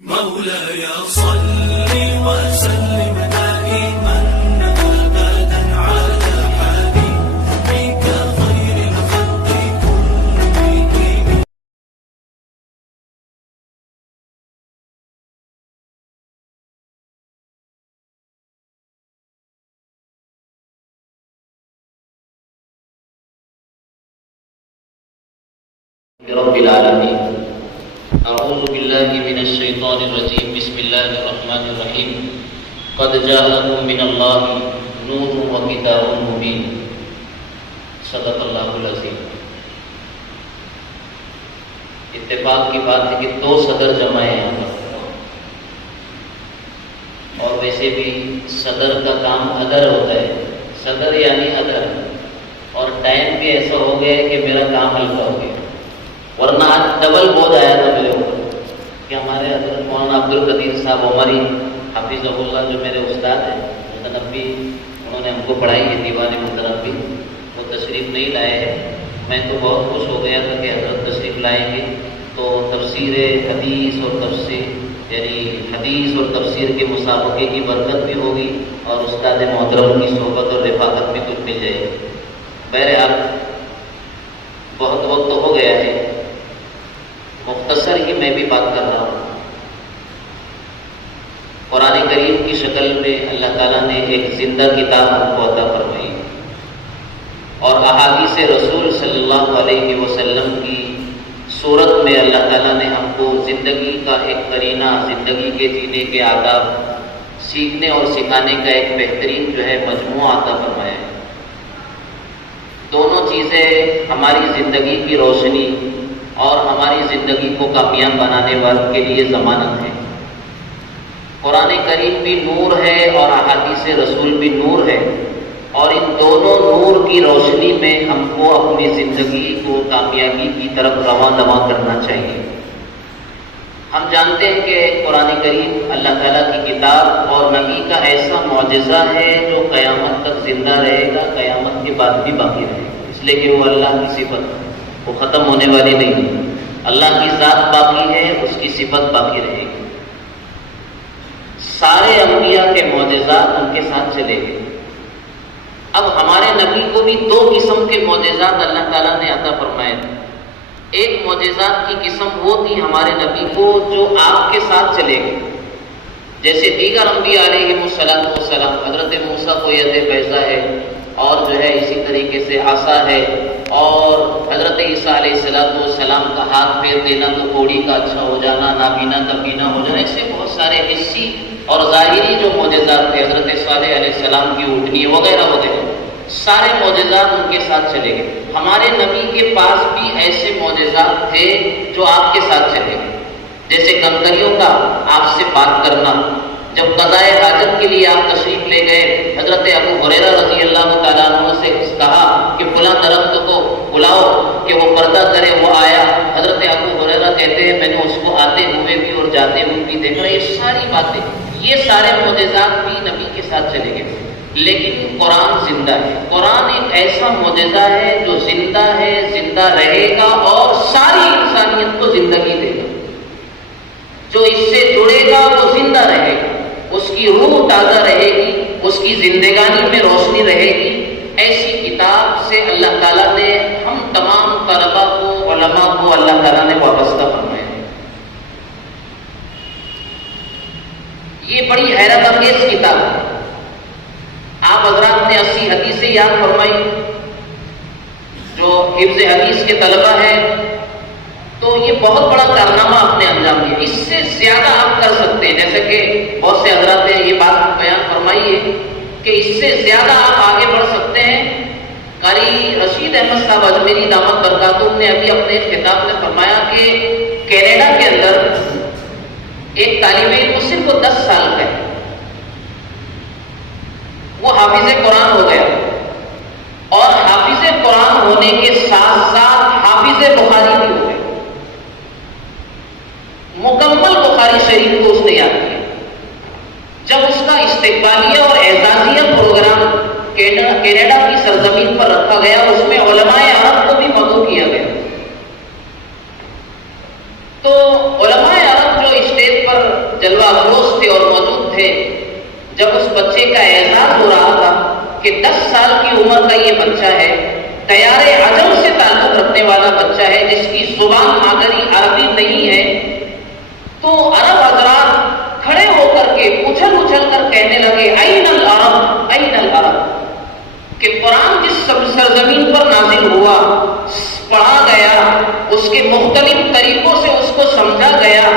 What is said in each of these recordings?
مولاي صل وسلم دائما ابدا على حبيبك خير الخلق كلهم. رب العالمين. أعوذ بالله من الشيطان الرجيم. بسم الله الرحمن الرحيم. قد جاءكم من الله نور وكتاب مبين. صدق اللہ العظیم. اتفاق کی بات ہے کہ دو صدر جمع ہیں یہاں پر، اور ویسے بھی صدر کا کام ادر ہوتا ہے، صدر یعنی ادر، اور ٹائم بھی ایسا ہو گیا ہے کہ میرا کام ہلکا ہو گیا، ورنہ آج ڈبل بوجھ آیا تھا میرے اوپر کہ ہمارے حضرت مولانا عبدالقدیر صاحب عمری حفظہ اللہ جو میرے استاد ہیں، متنبی، انہوں نے ہم کو پڑھائی ہے دیوان متنبی، وہ تشریف نہیں لائے ہیں. میں تو بہت خوش ہو گیا تھا کہ حضرت تشریف لائیں گے تو تفسیر حدیث اور تفسیر یعنی حدیث اور تفسیر کے مسابقے کی برکت بھی ہوگی اور استاد محترم کی صحبت اور رفاقت بھی کچھ مل جائے گی. بہرحال بہت وقت تو ہو گیا ہے، مختصر ہی میں بھی بات کر رہا ہوں. قرآن کریم کی شکل میں اللہ تعالیٰ نے ایک زندہ کتاب ہم کو عطا فرمائی، اور احادیث رسول صلی اللہ علیہ وسلم کی صورت میں اللہ تعالیٰ نے ہم کو زندگی کا ایک قرینہ، زندگی کے جینے کے آداب سیکھنے اور سکھانے کا ایک بہترین جو ہے مجموعہ عطا فرمایا ہے. دونوں چیزیں ہماری زندگی کی روشنی اور ہماری زندگی کو کامیاب بنانے والے کے لیے ضمانت ہے. قرآن کریم بھی نور ہے اور احادیث رسول بھی نور ہے، اور ان دونوں نور کی روشنی میں ہم کو اپنی زندگی کو کامیابی کی طرف رواں دواں کرنا چاہیے. ہم جانتے ہیں کہ قرآن کریم اللہ تعالیٰ کی کتاب اور نبی کا ایسا معجزہ ہے جو قیامت تک زندہ رہے گا، قیامت کے بعد بھی باقی رہے گا، اس لیے کہ وہ اللہ کی صفت ہے، وہ ختم ہونے والی نہیں. اللہ کی ذات باقی ہے، اس کی صفت باقی رہے گی. سارے انبیاء کے معجزات ان کے ساتھ چلے گئے. اب ہمارے نبی کو بھی دو قسم کے معجزات اللہ تعالیٰ نے عطا فرمائے تھے. ایک معجزات کی قسم وہ تھی ہمارے نبی کو جو آپ کے ساتھ چلے گئے، جیسے دیگر انبیاء علیہ السلام، حضرت موسیٰ کو ید بیضا ہے، اور جو ہے اسی طریقے سے عصا ہے، اور حضرت عیسیٰ علیہ السلام کا ہاتھ پھیر دینا تو کوڑی کا اچھا ہو جانا، نابینا کا بینا ہو جانا، ایسے بہت سارے حسی اور ظاہری جو معجزات تھے، حضرت صالح علیہ السلام کی اونٹنی وغیرہ وغیرہ، سارے معجزات ان کے ساتھ چلے گئے. ہمارے نبی کے پاس بھی ایسے معجزات تھے جو آپ کے ساتھ چلے گئے، جیسے کمتریوں کا آپ سے بات کرنا. جب قضائے حاجت کے لیے آپ تشریف لے گئے، حضرت ابو ہریرہ رضی اللہ تعالیٰ عنہ سے کہا کہ فلاں درخت کو بلاؤ کہ وہ پردہ کرے، وہ آیا. حضرت ابو ہریرہ کہتے ہیں میں نے اس کو آتے ہوئے بھی اور جاتے ہوئے بھی دیکھ رہا. یہ ساری باتیں، یہ سارے معجزات بھی نبی کے ساتھ چلے گئے. لیکن قرآن زندہ ہے. قرآن ایک ایسا معجزہ ہے جو زندہ ہے، زندہ رہے گا اور ساری انسانیت کو زندگی دے گا. جو اس سے جڑے گا وہ زندہ رہے گا، اس کی روح تازہ رہے گی، اس کی زندگانی میں روشنی رہے گی. ایسی کتاب سے اللہ تعالیٰ نے ہم تمام طلباء کو، علماء کو اللہ تعالیٰ نے وابستہ فرمایا. یہ بڑی حیرت انگیز کتاب ہے. آپ حضرات نے 80 حدیثیں یاد فرمائی. جو حفظ حدیث کے طلباء ہیں تو یہ بہت بڑا کارنامہ آپ نے انجام دیا. اس سے زیادہ آپ کر سکتے ہیں، جیسے کہ بہت سے حضرات نے یہ بات بیان فرمائی ہے کہ اس سے زیادہ آپ آگے بڑھ سکتے ہیں. قاری رشید احمد صاحب اجمیری دامت برکاتہم نے ابھی اپنے خطاب میں فرمایا کہ کینیڈا کے اندر ایک طالب علم صرف 10 سال کا ہے، وہ حافظ قرآن ہو گیا، اور حافظ قرآن ہونے کے ساتھ ساتھ حافظ بخاری بھی ہو گیا. مکمل بخاری شریف کو اس نے یاد کیا. جب اس کا استقبالیہ اور اعزازیہ پروگرام کینیڈا کی سرزمین پر رکھا گیا، اس میں علماء عرب کو بھی مدعو کیا گیا. تو علماء عرب جو اسٹیج پر کہ 10 سال کی عمر کا یہ بچہ ہے، دیار عجم سے تعلق رکھنے والا بچہ ہے، جس کی زبان مادری عربی نہیں ہے، تو عرب حضرات کھڑے ہو کر کے اچھل اچھل کر کہنے لگے این العرب این العرب، کہ قرآن جس سرزمین پر نازل ہوا، پڑھا گیا، اس کے مختلف طریقوں سے اس کو سمجھا گیا،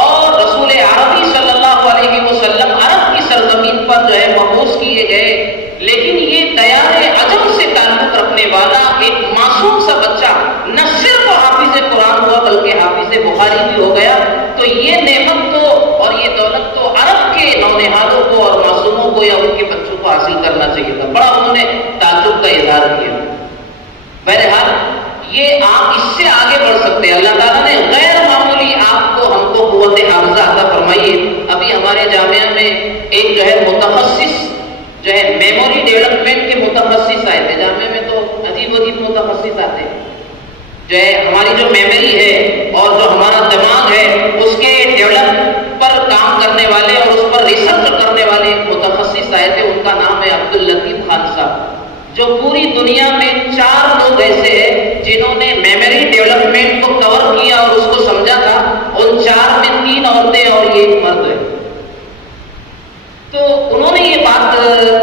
اور رسول عربی صلی اللہ علیہ وسلم عرب کی سرزمین پر جو ہے مبعوث کیے گئے، لیکن یہ دیار عجم سے تعلق رکھنے والا ایک معصوم سا بچہ نہ صرف حافظ قرآن ہوا بلکہ حافظ بخاری بھی ہو گیا، تو یہ نعمت تو اور یہ دولت تو عرب کے نونہالوں کو اور معصوموں کو یا ان کے بچوں کو حاصل کرنا چاہیے تھا۔ بڑا انہوں نے تعجب کا اظہار کیا۔ بہرحال یہ آپ اس سے آگے بڑھ سکتے ہیں، اللہ تعالیٰ نے غیر معمولی آپ کو ہم کو قوت حافظہ عطا فرمائی ہے۔ ابھی ہمارے جامعہ میں ایک جو ہے متخصص جو ہے میموری ڈیولپمنٹ کے متخصص آئے تھے، جامعہ میں تو عجیب عجیب متخصص آتے ہیں، جو ہے ہماری جو میموری ہے اور جو ہمارا دماغ ہے اس کے ڈیولپ پر کام کرنے والے اور اس پر ریسرچ کرنے والے متخصص آئے تھے، ان کا نام ہے عبداللطیف خان صاحب، جو پوری دنیا میں 4 لوگ ایسے ہیں جنہوں نے میموری ڈیولپمنٹ کو کور کیا اور اس کو سمجھا تھا، ان 4 میں 3 عورتیں اور یہ ایک مرد ہے۔ تو انہوں نے یہ بات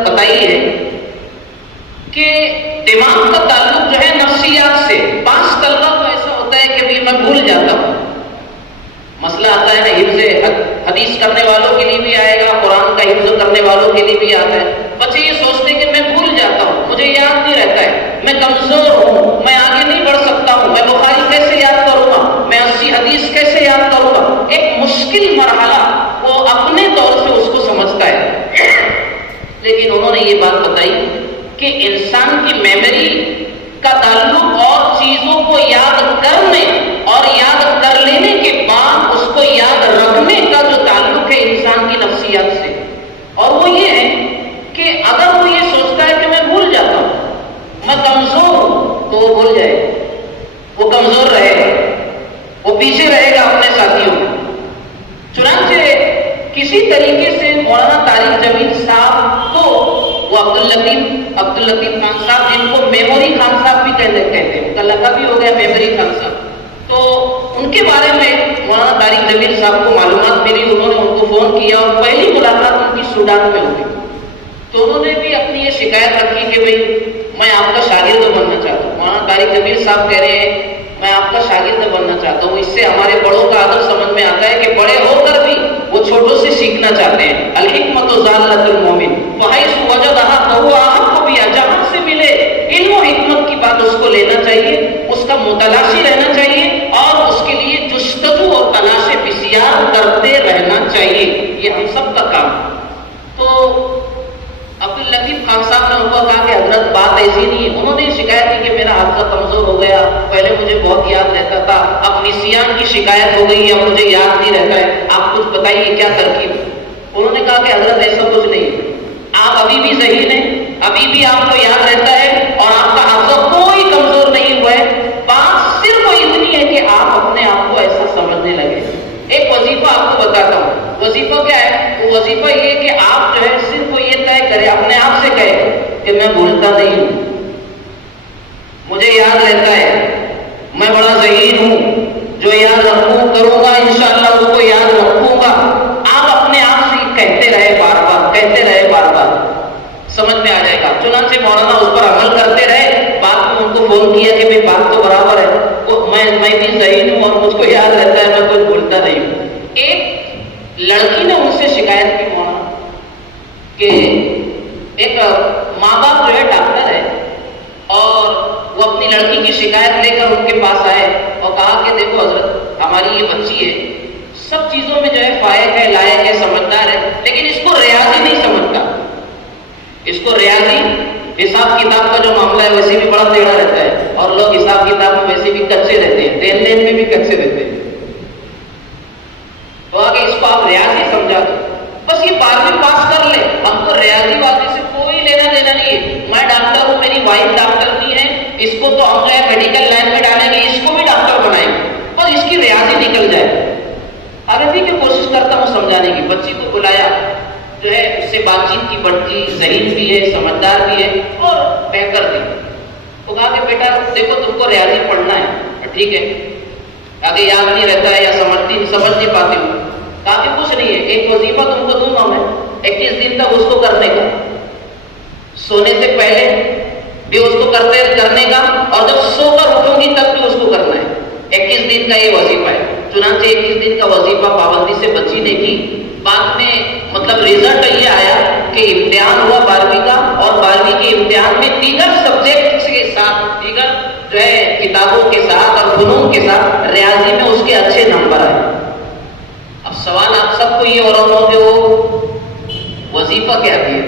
بتائی ہے کہ دماغ کا تعلق جو ہے نفسیات سے، بعض طلبہ تو ایسا ہوتا ہے کہ میں بھول جاتا ہوں، مسئلہ آتا ہے نا حفظ حدیث کرنے والوں کے لیے بھی آئے گا، قرآن کا حفظ کرنے والوں کے لیے بھی آتا ہے، بچے یہ سوچتے کہ میں بھول جاتا ہوں، مجھے یاد نہیں رہتا ہے، میں کمزور ہوں، میں آگے نہیں بڑھ سکتا ہوں، میں بخاری کیسے یاد کروں گا، میں 80 حدیث کیسے یاد کروں گا۔ ایک مشکل مرحلہ وہ اپنے طور سے اس کو سمجھتا ہے، لیکن انہوں نے یہ بات بتائی کہ انسان کی میموری کا تعلق اور چیزوں کو یاد کرنے اور یاد کر لینے کے بعد اس کو یاد رکھنے کا جو تعلق ہے انسان کی نفسیات سے، اور وہ یہ ہے کہ اگر وہ یہ سوچتا ہے کہ میں بھول جاتا ہوں، میں کمزور ہوں، تو وہ بھول جائے گا، وہ کمزور رہے گا، وہ پیچھے رہے گا اپنے ساتھیوں میں۔ چنانچہ کسی طریقے سے مولانا طارق جمیل صاحب کو وہ عبداللطیف خان صاحب، جن کو میموری خان صاحب بھی کہتے ہیں، ان کا لقب بھی ہو گیا میموری خان صاحب، تو ان کے بارے میں مولانا طارق جمیل صاحب کو معلومات ملی، انہوں نے ان کو فون کیا اور پہلی ملاقات ان کی سوڈان میں ہوئی، تو انہوں نے بھی اپنی یہ شکایت رکھی کہ بھئی میں آپ کا شاگرد بننا چاہتا ہوں۔ مولانا طارق جمیل صاحب کہہ رہے ہیں میں آپ کا شاگرد بننا چاہتا ہوں، اس سے ہمارے بڑوں کا ادب سمجھ میں آتا ہے کہ بڑے ہو کر بھی وہ چھوٹوں سے سیکھنا چاہتے ہیں۔ الحکمت ضالۃ المومن فحیث وجدہا فہو احق بہا، جہاں سے ملے علم و حکمت کی بات اس کو لینا چاہیے، اس کا متلاشی رہنا چاہیے اور اس کے لیے جستجو اور تلاش بسیار کرتے رہنا چاہیے، یہ ہم سب کا کام ہے۔ تو عبداللطیف خان صاحب نے ان کو کہا کہ حضرت بات ایسی نہیں ہے، انہوں نے شکایت کی کہ میرا حافظہ کمزور ہو گیا، پہلے مجھے بہت یاد رہتا تھا، اب نسیان کی شکایت ہو گئی، اب مجھے یاد نہیں رہتا ہے، آپ کچھ بتائیے کیا ترکیب۔ انہوں نے کہا کہ حضرت ایسا کچھ نہیں ہے، آپ ابھی بھی ذہین ہیں، ابھی بھی آپ کو یاد رہتا ہے اور آپ کا حافظہ کوئی کمزور نہیں ہوا ہے، بات صرف اتنی ہے کہ آپ اپنے آپ کو ایسا سمجھنے لگے۔ ایک وظیفہ آپ کو بتاتا ہوں، وظیفہ کیا ہے؟ وہ وظیفہ یہ کہ آپ جو ہے صرف یہ طے کرے، اپنے آپ سے کہے کہ میں بھولتا نہیں ہوں، مجھے یاد رہتا ہے، میں بڑا ذہین ہوں، جو یاد رکھوں کروں گا انشاءاللہ اس کو یاد رکھوں گا۔ آپ اپنے آپ سے کہتے رہے بار بار، کہتے رہے بار بار، سمجھ میں آ جائے گا۔ چنانچہ مولانا اس پر عمل کرتے رہے، بعد میں ان کو فون کیا کہ بات تو برابر ہے، میں بھی ذہین ہوں اور مجھ کو یاد رہتا ہے، میں کچھ بھولتا نہیں ہوں۔ ایک لڑکی نے ان سے شکایت کی مولانا کہ ایک ماں باپ جو ہے ڈاکٹر ہے اور وہ اپنی لڑکی کی شکایت لے کر ان کے پاس آئے اور کہا کہ دیکھو حضرت ہماری یہ بچی ہے، سب چیزوں میں جو ہے فائق ہے، لائق ہے، سمجھدار ہے، لیکن اس کو ریاضی نہیں سمجھتا، اس کو ریاضی حساب کتاب کا جو معاملہ ہے ویسے بھی بڑا ٹیڑھا رہتا ہے، اور لوگ حساب کتاب میں ویسے بھی کچے رہتے ہیں، لین دین میں بھی کچے رہتے ہیں، تو آگے اس کو آپ ریاضی سمجھا دو، بس یہ 12ویں پاس کر لے، ہم کو ریاضی واضح سے کوئی لینا دینا نہیں ہے، میں ڈاکٹر ہوں، میری وائف ڈاکٹر نہیں ہے، اس کو تو ہم جو ہے میڈیکل لائن میں ڈالیں گے، اس کو بھی ڈاکٹر بنائیں گے، اور اس کی ریاضی نکل جائے۔ عربی کی کوشش کرتا ہوں سمجھانے کی، بچی کو بلایا جو ہے اس سے بات چیت کی بڑھتی، ذہین بھی ہے، سمجھدار بھی ہے اور بہتر بھی۔ تو کہا کہ بیٹا دیکھو تم کو ریاضی پڑھنا ہے، ٹھیک ہے، آگے یاد نہیں رہتا ہے یا سمجھ نہیں پاتے ہو، کہا کہ کچھ نہیں ہے، ایک وظیفہ تم کو دوں گا میں 21 دن تک اس کو کرنے کا، سونے سے پہلے بھی اس کو کرنے کا، اور جب سو کر اٹھوں گی تب بھی اس کو کرنا ہے۔ 21 دن کا یہ وظیفہ ہے۔ چنانچہ 21 دن کا وظیفہ پابندی سے بچی نے کی۔ بعد میں مطلب رزلٹ یہ آیا کہ امتحان ہوا 12ویں کا، اور 12ویں کے امتحان میں دیگر سبجیکٹس کے ساتھ، دیگر جو ہے کتابوں کے ساتھ اور فنون کے ساتھ ریاضی میں اس کے اچھے نمبر آئے۔ اب سوال آپ سب کو یہ ہو رہا ہو کہ وہ وظیفہ کیا ہے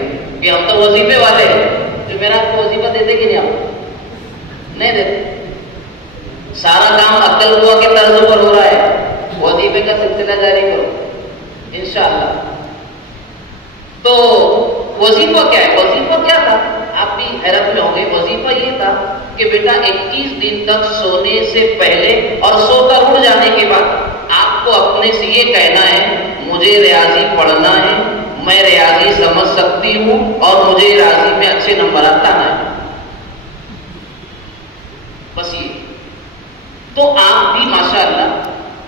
کہ ہم تو وظیفے والے ہیں، جو میرا آپ کو وظیفہ دیتے کہ نہیں؟ آپ نہیں دیتے، سارا کام عقل ہوا کے طرز پر ہو رہا ہے، وظیفے کا سلسلہ جاری کرو انشاءاللہ۔ تو وظیفہ کیا ہے؟ وظیفہ کیا تھا؟ آپ بھی حیرت میں ہوں گے۔ وظیفہ یہ تھا کہ بیٹا 21 دن تک سونے سے پہلے اور سو کر اٹھ جانے کے بعد آپ کو اپنے سے یہ کہنا ہے مجھے ریاضی پڑھنا ہے، میں ریاضی سمجھ سکتی ہوں اور مجھے ریاضی میں اچھے نمبرات لانا ہے، بس یہ۔ تو آپ بھی ماشاءاللہ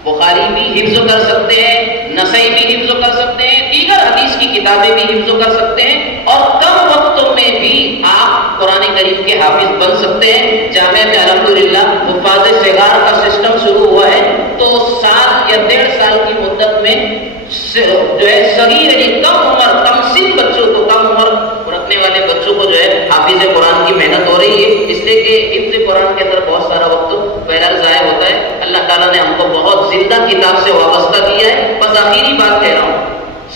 بخاری بھی حفظ کر سکتے ہیں، نسائی بھی حفظ کر سکتے ہیں، دیگر حدیث کی کتابیں بھی حفظ کر سکتے ہیں، اور کم وقتوں میں بھی آپ قرآن کریم کے حافظ بن سکتے ہیں۔ جامعہ میں الحمدللہ حفاظ صغار کا سسٹم شروع ہوا ہے، تو سال یا 1.5 سال کی مدت میں جو ہے صغیر یعنی کم عمر، کم سن بچوں کو، کم عمر رکھنے والے بچوں کو جو ہے حافظ قرآن کی محنت ہو رہی ہے، اس لیے کہ حفظ قرآن کے اندر بہت سارا وقت بہرحال ضائع ہوتا ہے۔ اللہ تعالیٰ نے ہم کو بہت زندہ کتاب سے وابستہ کیا ہے۔ بس آخری بات کہہ رہا ہوں،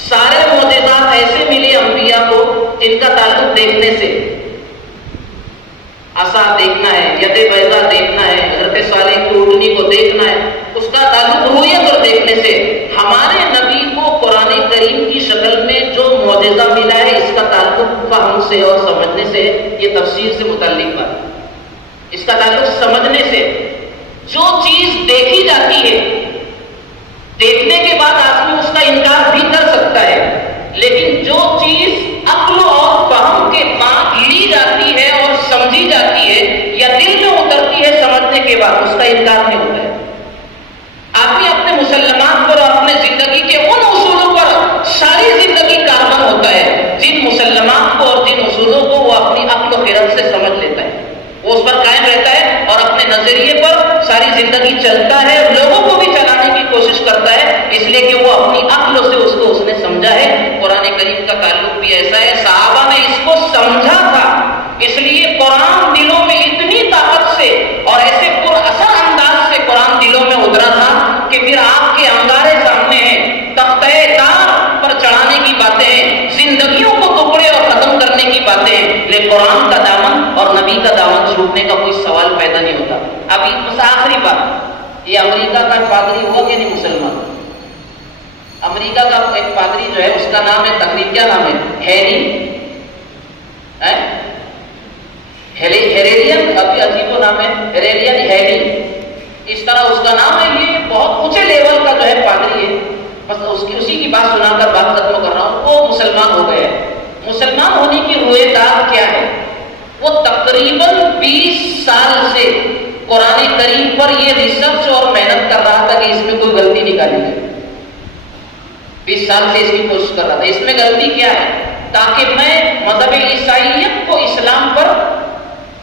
سارے معجزات ایسے ملے انبیاء کو جن کا تعلق دیکھنے سے، عصا دیکھنا ہے، ید بیضا دیکھنا ہے، حضرت صالح کی اونٹنی کو دیکھنا ہے، اس کا تعلق رؤیت اور دیکھنے سے۔ ہمارے نبی کو قرآن کریم کی شکل میں جو معجزہ ملا ہے اس کا تعلق فہم سے اور سمجھنے سے۔ یہ تفسیر سے متعلق بات ہے، اس کا تعلق سمجھنے سے۔ جو چیز دیکھی جاتی ہے، دیکھنے کے بعد آدمی اس کا انکار بھی کر سکتا ہے، لیکن جو چیز عقل اور فہم کے بعد لی جاتی ہے اور سمجھی جاتی ہے یا دل میں اترتی ہے سمجھنے کے بعد، اس کا انکار نہیں ہوتا ہے۔ آدمی اپنے مسلمات پر اور اپنے زندگی کے ان اصولوں پر ساری زندگی کاربن ہوتا ہے جن مسلمات کو اور جن اصولوں کو وہ اپنی عقل و خرد سے سمجھ لیتا ہے، وہ اس پر قائم رہتا ہے اور اپنے نظریے پر ساری زندگی چلتا ہے، لوگوں کو بھی چلانے کی کوشش کرتا ہے، اس لیے کہ وہ اپنی عقل سے اس نے سمجھا ہے۔ قرآن کریم کا تعلق بھی ایسا ہے، صحابہ نے اس کو سمجھا تھا، اس لیے قرآن دلوں میں اتنی طاقت سے اور ایسے پر اثر انداز سے قرآن دلوں میں اترا تھا کہ پھر آپ کے انگارے سامنے ہیں، تختہ دار پر چڑھانے کی باتیں ہیں، زندگیوں کو ٹکڑے اور ختم کرنے کی باتیں ہیں، لیکن قرآن کا دامن اور نبی کا دامن چھوٹنے کا کوئی سوال پیدا نہیں ہوتا۔ ابھی بس آخری بات، یہ امریکہ کا پادری ہوا کہ نہیں مسلمان؟ امریکہ کا ایک پادری جو ہے اس کا نام ہے تقریباً، کیا نام ہے؟ ہیریلین، ابھی عجیب و نام ہے، ہیریلین ہیلی، اس طرح اس کا نام ہے۔ یہ بہت اونچے لیول کا جو ہے پادری ہے، بس اسی کی بات سنا کر بات ختم کر رہا ہوں۔ وہ مسلمان ہو گئے۔ مسلمان ہونے کی روئے داد کیا ہے؟ وہ تقریباً 20 سال سے قرآن کریم پر یہ ریسرچ اور محنت کر رہا تھا کہ اس میں کوئی غلطی نکالی جائے۔ 20 سال سے اس کی کوشش کر رہا تھا، اس میں غلطی کیا ہے، تاکہ میں مذہب عیسائیت کو اسلام پر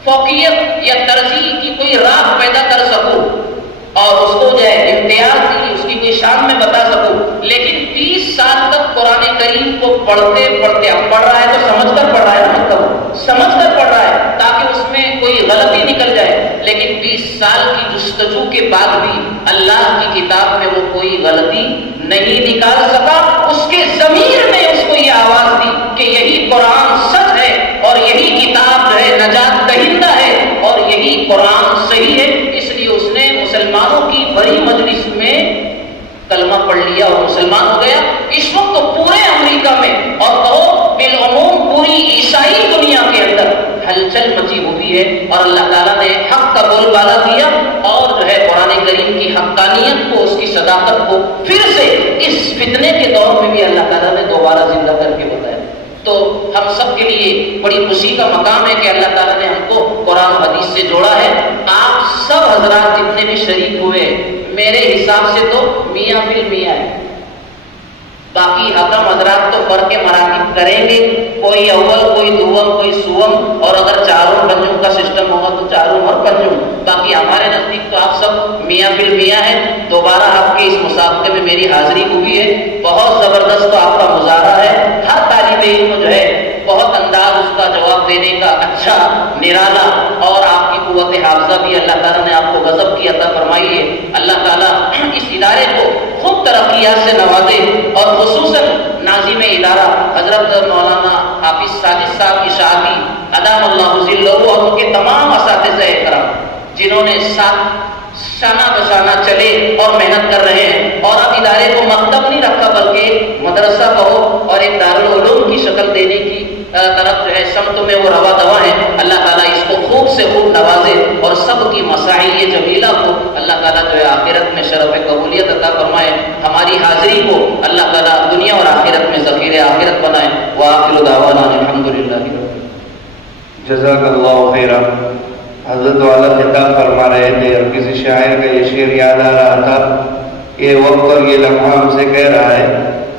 فوقیت یا ترجیح کی کوئی راہ پیدا کر سکوں اور اس کو جو ہے امتیاز کی اس کی کوئی شان میں بتا سکوں۔ لیکن 20 سال تک قرآن کریم کو پڑھتے پڑھتے، اب پڑھ رہا ہے تو سمجھ کر پڑھ رہا ہے، مطلب سمجھ کر پڑھ رہا ہے تاکہ اس میں کوئی غلطی نکل جائے، لیکن 20 سال کی جستجو کے بعد بھی اللہ کی کتاب میں وہ کوئی غلطی نہیں نکال سکا۔ اس کے ضمیر نے اس کو یہ آواز دی کہ یہی قرآن سچ ہے اور یہی کتاب جو ہے نجات دہندہ ہے اور یہی قرآن صحیح ہے۔ اس لیے اس نے مسلمانوں کی بڑی مجلس میں کلمہ پڑھ لیا اور مسلمان ہو گیا۔ اس وقت پورے امریکہ میں اور کہو بالعموم پوری عیسائی دنیا کے اندر ہلچل مچی ہوئی ہے، اور اللہ تعالیٰ نے حق کا بول بالا دیا اور جو ہے قرآن کریم کی حقانیت کو اس کی صدا صداقت کو پھر سے اس فتنے کے دور میں بھی اللہ تعالیٰ نے دوبارہ زندہ کر کے بتایا. تو ہم سب کے لیے بڑی خوشی کا مقام ہے کہ اللہ تعالیٰ نے ہم کو قرآن حدیث سے جوڑا ہے. آپ سب حضرات جتنے بھی شریک ہوئے میرے حساب سے تو میاں فی المیاں ہے. باقی حکم حضرات تو فرق مراتب کریں گے، کوئی اول کوئی دوم کوئی سوم، اور اگر چاروں پنجم کا سسٹم ہوگا تو چاروں اور پنجم. باقی ہمارے نزدیک تو آپ سب میاں فی المیاں ہیں. دوبارہ آپ کے اس مسابقے میں میری حاضری ہوئی ہے. بہت زبردست آپ کا مظاہرہ ہے. ہر طالب علم جو ہے بہت انداز اس کا جواب دینے کا اچھا، نرالا، اور آپ کی قوت حافظہ بھی اللہ تعالیٰ نے آپ کو غضب کی عطا فرمائی ہے. اللہ تعالیٰ اس ادارے کو خوب ترقیات سے نوازے، اور خصوصاً ناظم ادارہ حضرت مولانا حافظ ساجد صاحب کی شادی ادام اللہ ذلہ اور ان کے تمام اساتذہ کرام جنہوں نے ساتھ شانہ بشانہ چلے اور محنت کر رہے ہیں، اور اب ادارے کو مکتب نہیں رکھا بلکہ مدرسہ کہو اور ایک دارالعلوم کی شکل دینے کی طرف جو ہے سمت میں وہ روا دوا ہے. اللہ تعالیٰ اس کو خوب سے خوب نوازے، اور سب کی مساعی جمیلہ کو اللہ تعالیٰ جو ہے آخرت میں شرف قبولیت عطا فرمائے. ہماری حاضری کو اللہ تعالیٰ دنیا اور آخرت میں ذخیر آخرت بنائے. وآخر دعوانا الحمدللہ. جزاک اللہ خیرا. حضرت والا خطاب فرما رہے تھے اور کسی شاعر کا یہ شعر یاد آ رہا تھا. یہ وقت اور یہ لمحہ ہم سے کہہ رہا ہے،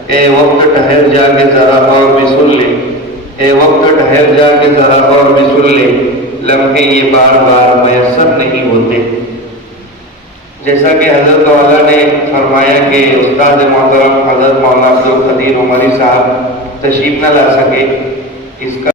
اے وقت ٹھہر جا کے ذرا غور بھی سن لے، اے وقت ٹھہر جا کے ذرا غور بھی سن لے، لمحے یہ بار بار میسر نہیں ہوتے. جیسا کہ حضرت والا نے فرمایا کہ استاد محترم حضرت مولانا عبد القدیر عمری صاحب تشریف نہ لا سکے، اس کا